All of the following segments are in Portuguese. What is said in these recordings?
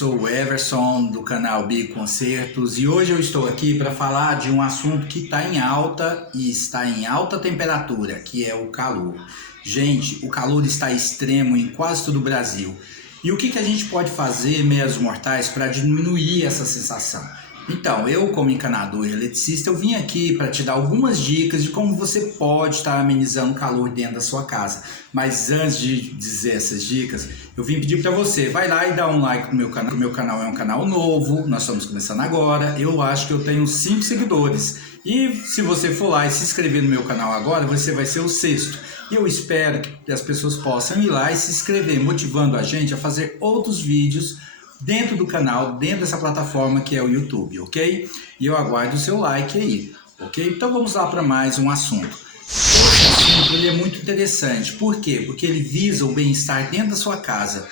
sou o Everson do canal Biconcertos e hoje eu estou aqui para falar de um assunto que está em alta e está em alta temperatura, que é o calor. Gente, o calor está extremo em quase todo o Brasil. E o que a gente pode fazer, meros mortais, para diminuir essa sensação? Então, eu como encanador e eletricista, eu vim aqui para te dar algumas dicas de como você pode estar amenizando o calor dentro da sua casa. Mas antes de dizer essas dicas, eu vim pedir para você, vai lá e dá um like no meu canal. O meu canal é um canal novo, nós estamos começando agora, eu acho que eu tenho 5 seguidores. E se você for lá e se inscrever no meu canal agora, você vai ser o 6º. E eu espero que as pessoas possam ir lá e se inscrever, motivando a gente a fazer outros vídeos dentro do canal, dentro dessa plataforma que é o YouTube, ok? E eu aguardo o seu like aí, ok? Então vamos lá para mais um assunto. Esse assunto ele é muito interessante, por quê? Porque ele visa o bem-estar dentro da sua casa.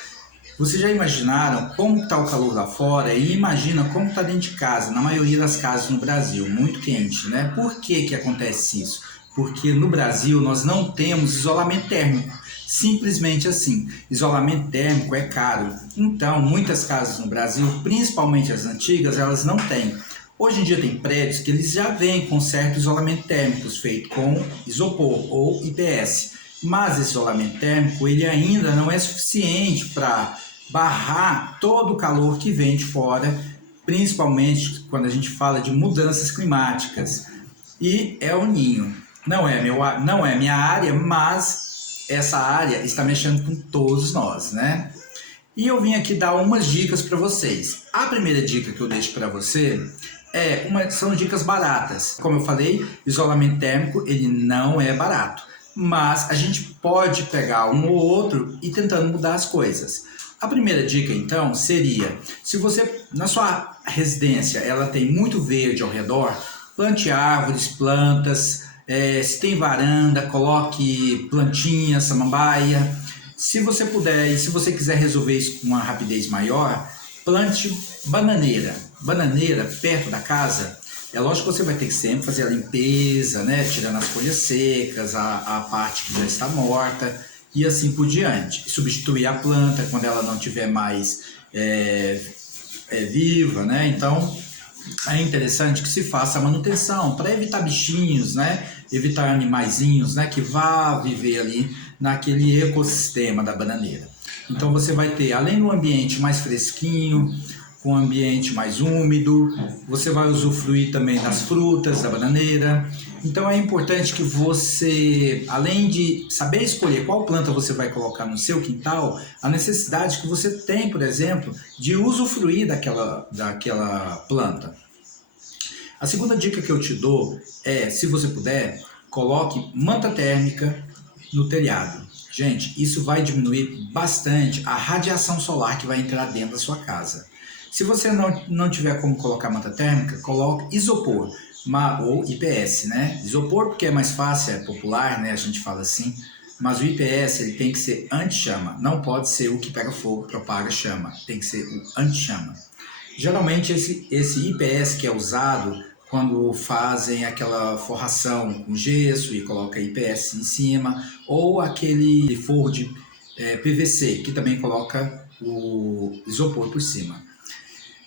Vocês já imaginaram como está o calor lá fora e imagina como está dentro de casa, na maioria das casas no Brasil, muito quente, né? Por que acontece isso? Porque no Brasil nós não temos isolamento térmico. Simplesmente assim, isolamento térmico é caro, então muitas casas no Brasil, principalmente as antigas, elas não têm. Hoje em dia tem prédios que eles já vêm com certo isolamento térmico feito com isopor ou IPS, mas esse isolamento térmico ele ainda não é suficiente para barrar todo o calor que vem de fora, principalmente quando a gente fala de mudanças climáticas. E é o Ninho, não é minha área, mas essa área está mexendo com todos nós, né? E eu vim aqui dar umas dicas para vocês. A primeira dica que eu deixo para você são dicas baratas. Como eu falei, isolamento térmico ele não é barato, mas a gente pode pegar um ou outro e tentando mudar as coisas. A primeira dica então seria, se você na sua residência ela tem muito verde ao redor, plante árvores, plantas. Se tem varanda, coloque plantinha, samambaia. Se você puder e se você quiser resolver isso com uma rapidez maior, plante bananeira. Bananeira perto da casa, é lógico que você vai ter que sempre fazer a limpeza, né? Tirando as folhas secas, a parte que já está morta e assim por diante. Substituir a planta quando ela não estiver mais viva, né? Então é interessante que se faça a manutenção para evitar bichinhos, né? Evitar animaizinhos, né? Que vá viver ali naquele ecossistema da bananeira. Então você vai ter, além do ambiente mais fresquinho, com um ambiente mais úmido, você vai usufruir também das frutas da bananeira. Então é importante que você, além de saber escolher qual planta você vai colocar no seu quintal, a necessidade que você tem, por exemplo, de usufruir daquela planta. A segunda dica que eu te dou é, se você puder, coloque manta térmica no telhado. Gente, isso vai diminuir bastante a radiação solar que vai entrar dentro da sua casa. Se você não tiver como colocar manta térmica, coloque isopor ou IPS, né? Isopor porque é mais fácil, é popular, né? A gente fala assim. Mas o IPS ele tem que ser anti-chama, não pode ser o que pega fogo, propaga chama, tem que ser o anti-chama. Geralmente esse IPS que é usado quando fazem aquela forração com gesso e coloca IPS em cima, ou aquele forro de PVC que também coloca o isopor por cima.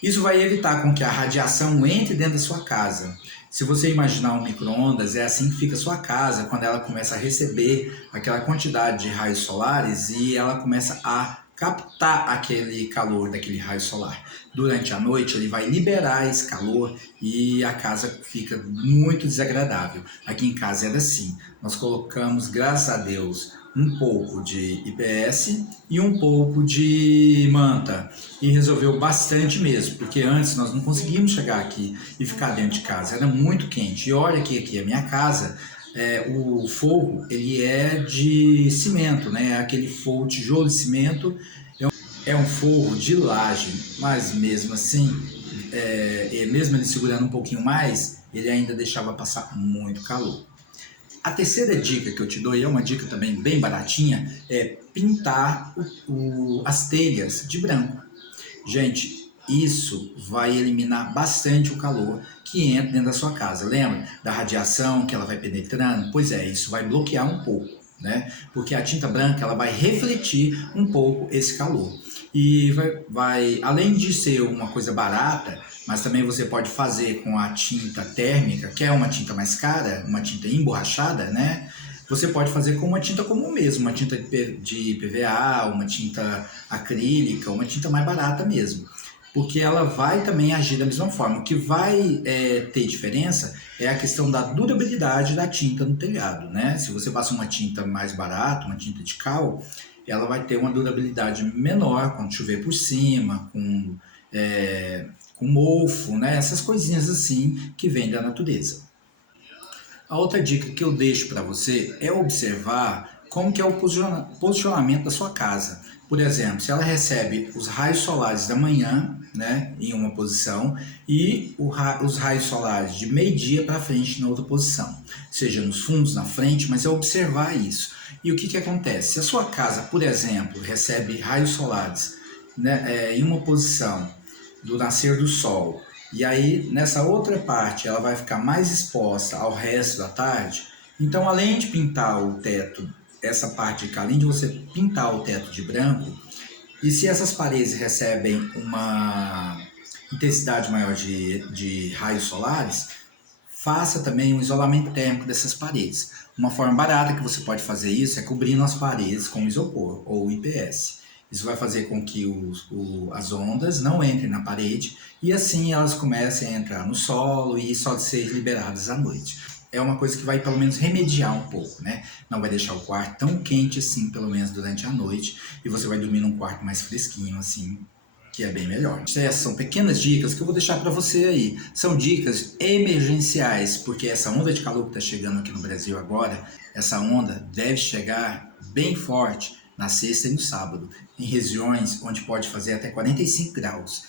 Isso vai evitar com que a radiação entre dentro da sua casa. Se você imaginar um micro-ondas, é assim que fica a sua casa quando ela começa a receber aquela quantidade de raios solares e ela começa a captar aquele calor daquele raio solar. Durante a noite ele vai liberar esse calor e a casa fica muito desagradável. Aqui em casa era assim, nós colocamos, graças a Deus, um pouco de IPS e um pouco de manta e resolveu bastante mesmo, porque antes nós não conseguíamos chegar aqui e ficar dentro de casa, era muito quente. E olha que aqui a minha casa, o forro ele é de cimento, né? Aquele forro tijolo de cimento, é um forro de laje, mas mesmo assim, mesmo ele segurando um pouquinho mais, ele ainda deixava passar muito calor. A terceira dica que eu te dou, e é uma dica também bem baratinha, é pintar as telhas de branco. Gente, isso vai eliminar bastante o calor que entra dentro da sua casa. Lembra da radiação que ela vai penetrando? Pois é, isso vai bloquear um pouco, né? Porque a tinta branca ela vai refletir um pouco esse calor. E além de ser uma coisa barata, mas também você pode fazer com a tinta térmica, que é uma tinta mais cara, uma tinta emborrachada, né? Você pode fazer com uma tinta comum mesmo, uma tinta de PVA, uma tinta acrílica, uma tinta mais barata mesmo. Porque ela vai também agir da mesma forma. O que vai ter diferença é a questão da durabilidade da tinta no telhado, né? Se você passa uma tinta mais barata, uma tinta de cal, ela vai ter uma durabilidade menor quando chover por cima, com mofo, né? Essas coisinhas assim que vêm da natureza. A outra dica que eu deixo para você é observar como que é o posicionamento da sua casa. Por exemplo, se ela recebe os raios solares da manhã, né, em uma posição, e os raios solares de meio-dia para frente na outra posição, seja nos fundos, na frente, mas é observar isso. E o que acontece? Se a sua casa, por exemplo, recebe raios solares, né, em uma posição do nascer do sol, e aí nessa outra parte ela vai ficar mais exposta ao resto da tarde, então além de pintar o teto, essa parte aqui, além de você pintar o teto de branco, e se essas paredes recebem uma intensidade maior de raios solares, faça também um isolamento térmico dessas paredes. Uma forma barata que você pode fazer isso é cobrindo as paredes com isopor ou IPS. Isso vai fazer com que as ondas não entrem na parede e assim elas comecem a entrar no solo e só de ser liberadas à noite. É uma coisa que vai pelo menos remediar um pouco, né? Não vai deixar o quarto tão quente assim, pelo menos durante a noite, e você vai dormir num quarto mais fresquinho assim, que é bem melhor. Essas são pequenas dicas que eu vou deixar para você aí. São dicas emergenciais, porque essa onda de calor que está chegando aqui no Brasil agora, essa onda deve chegar bem forte na sexta e no sábado, em regiões onde pode fazer até 45 graus.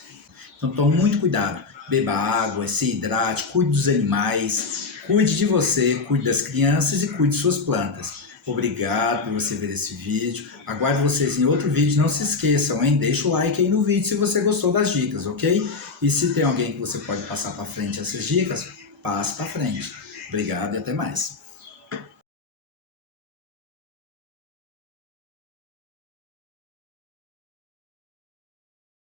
Então tome muito cuidado, beba água, se hidrate, cuide dos animais, cuide de você, cuide das crianças e cuide de suas plantas. Obrigado por você ver esse vídeo. Aguardo vocês em outro vídeo. Não se esqueçam, hein? Deixa o like aí no vídeo se você gostou das dicas, ok? E se tem alguém que você pode passar para frente essas dicas, passe para frente. Obrigado e até mais.